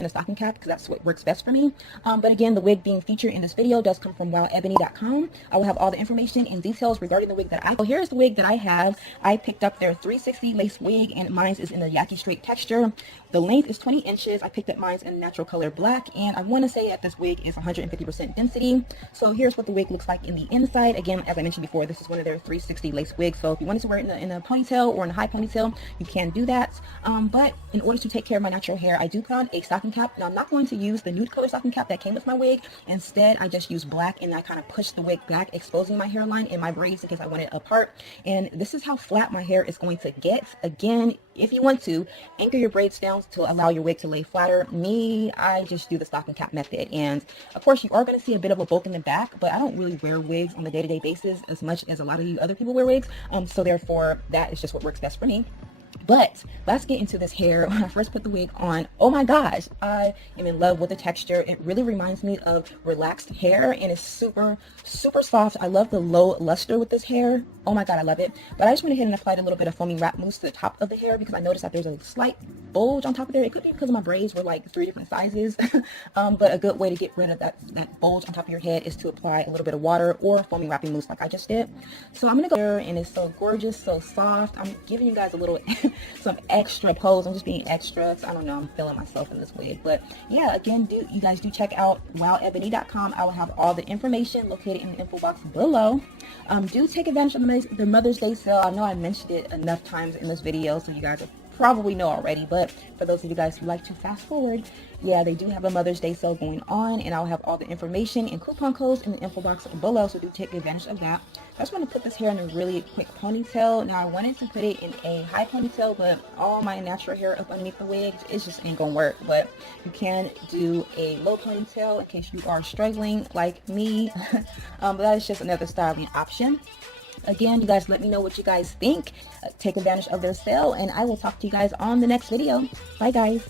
and a stocking cap because that's what works best for me. But again, the wig being featured in this video does come from WoWEbony.com. I will have all the information and details regarding the wig that I... So here's the wig that I have. I picked up their 360 lace wig, and mine is in the Yaki straight texture. The length is 20 inches. I picked up mine in natural color black, and I want to say that this wig is 150% density. So here's what the wig looks like in the inside. Again, as I mentioned before, this is one of their 360 lace wigs. So if you wanted to wear it in a ponytail or in a high ponytail, you can do that. But in order to take care of my natural hair, I do put on a stocking cap. Now I'm not going to use the nude color stocking cap that came with my wig. Instead, I just use black, and I kind of push the wig back, exposing my hairline and my braids in case I want it apart. And this is how flat my hair is going to get. Again, if you want to, anchor your braids down to allow your wig to lay flatter. Me, I just do the stocking cap method. And of course, you are going to see a bit of a bulk in the back, but I don't really wear wigs on a day-to-day basis as much as a lot of you other people wear wigs. So therefore, that is just what works best for me. But let's get into this hair. When I first put the wig on, oh my gosh, I am in love with the texture. It really reminds me of relaxed hair, and it's super, super soft. I love the low luster with this hair. Oh my god, I love it. But I just went ahead and applied a little bit of foaming wrap mousse to the top of the hair because I noticed that there's a slight bulge on top of there. It could be because my braids were like 3 different sizes. But a good way to get rid of that bulge on top of your head is to apply a little bit of water or foaming wrapping mousse like I just did. So I'm gonna go there, and it's so gorgeous, so soft. I'm giving you guys a little some extra pose. I'm just being extra. So I don't know, I'm feeling myself in this wig. But yeah, again, you guys do check out WoWEbony.com. I will have all the information located in the info box below. Do take advantage of the Mother's Day sale. I know I mentioned it enough times in this video, so you guys probably know already, but for those of you guys who like to fast forward, yeah, they do have a Mother's Day sale going on, and I'll have all the information and coupon codes in the info box below, so do take advantage of that. I just want to put this hair in a really quick ponytail. Now I wanted to put it in a high ponytail, but all my natural hair up underneath the wig, it just ain't gonna work. But you can do a low ponytail in case you are struggling like me. But that is just another styling option. Again, you guys let me know what you guys think. Take advantage of their sale, and I will talk to you guys on the next video. Bye guys.